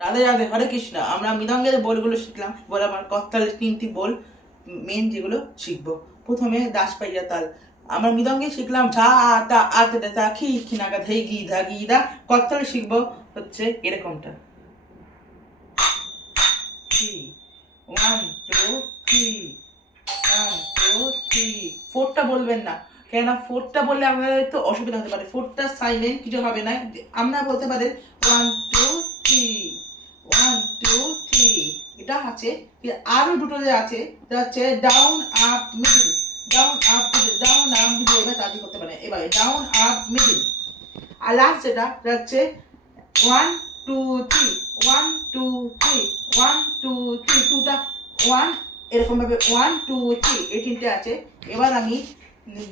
রাধে রাধে, হরে কৃষ্ণ। আমরা মৃদঙ্গের বোলগুলো শিখলাম, এবার আমার করতালের 3টি বোল মেন যেগুলো শিখবো। প্রথমে দাস পাইয়া তাল। আমরা মৃদঙ্গে শিখলাম ঝা তা আত তা খি খিনাগা ধেই গি ধা গি দা। করতালে শিখবো হচ্ছে এরকমটা, 3 1 2 3 1 2 3। ফোরটা বলবেন না, কেননা ফোরটা বললে আপনাদের একটু অসুবিধা হতে পারে। ফোরটা সাইলেন্ট, কিছু হবে না। আমরা বলতে পারেন 1 2 3 1 2 3। এটা আছে। আরো দুটো যে আছে, এটা হচ্ছে down up middle, down up middle, down up middle. এবার তাড়াতাড়ি করতে পারেন। এবারে ডাউন আপ মিডল। আর লাস্ট যেটা হচ্ছে 1 2 3 1 2 3 1 2 3। টুটা 1 এরকম ভাবে 1 2 3 এই তিনটে আছে। এবার আমি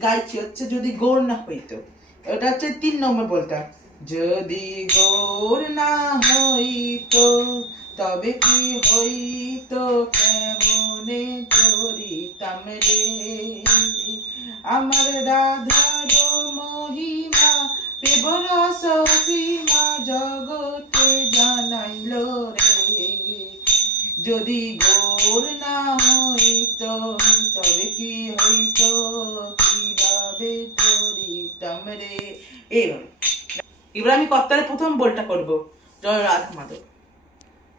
গাইছি হচ্ছে যদি গৌর না হইতো। এটা হচ্ছে 3 নম্বর বলটা। যদি গৌর না হইতো তবে কি হইতো, কেমনে করিতাম রে। আমার রাধার মহিমা রস সীমা জগতে জানাইল রে। যদি গৌর না হইতো তবে কি হইতো, কিভাবে করিতাম রে। এইভাবে। এবার আমি করতালে প্রথম বোলটা করব। জয় রাধা মাধব।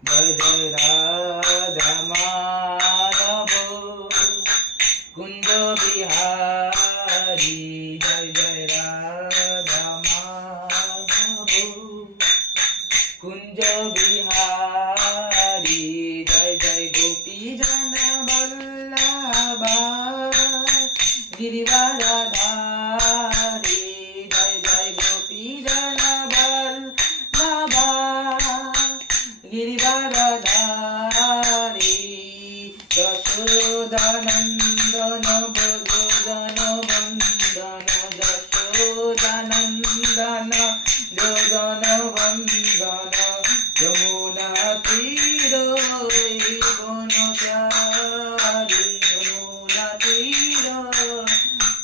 জয় জয় রাধা মাধব কুঞ্জ বিহারী। জয় জয় রাধা মাধব কুঞ্জ বিহারী। জয় জয় গোপী জন বল্লভা গিরিবরধারী। জয় জয় গোপী জন বল্লভা গিরিবরধারী। যশোদানন্দন ব্রজজন বন্দন, যশোদানন্দন ব্রজজন বন্দন। যমুনা তীর বনচারী, যমুনা তীর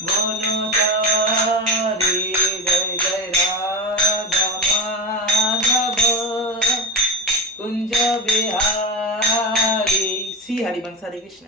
বনচারী। জয় জয় রাধা মাধব কুঞ্জ বিহারী। শ্রী হরিবংশ। হরে কৃষ্ণ।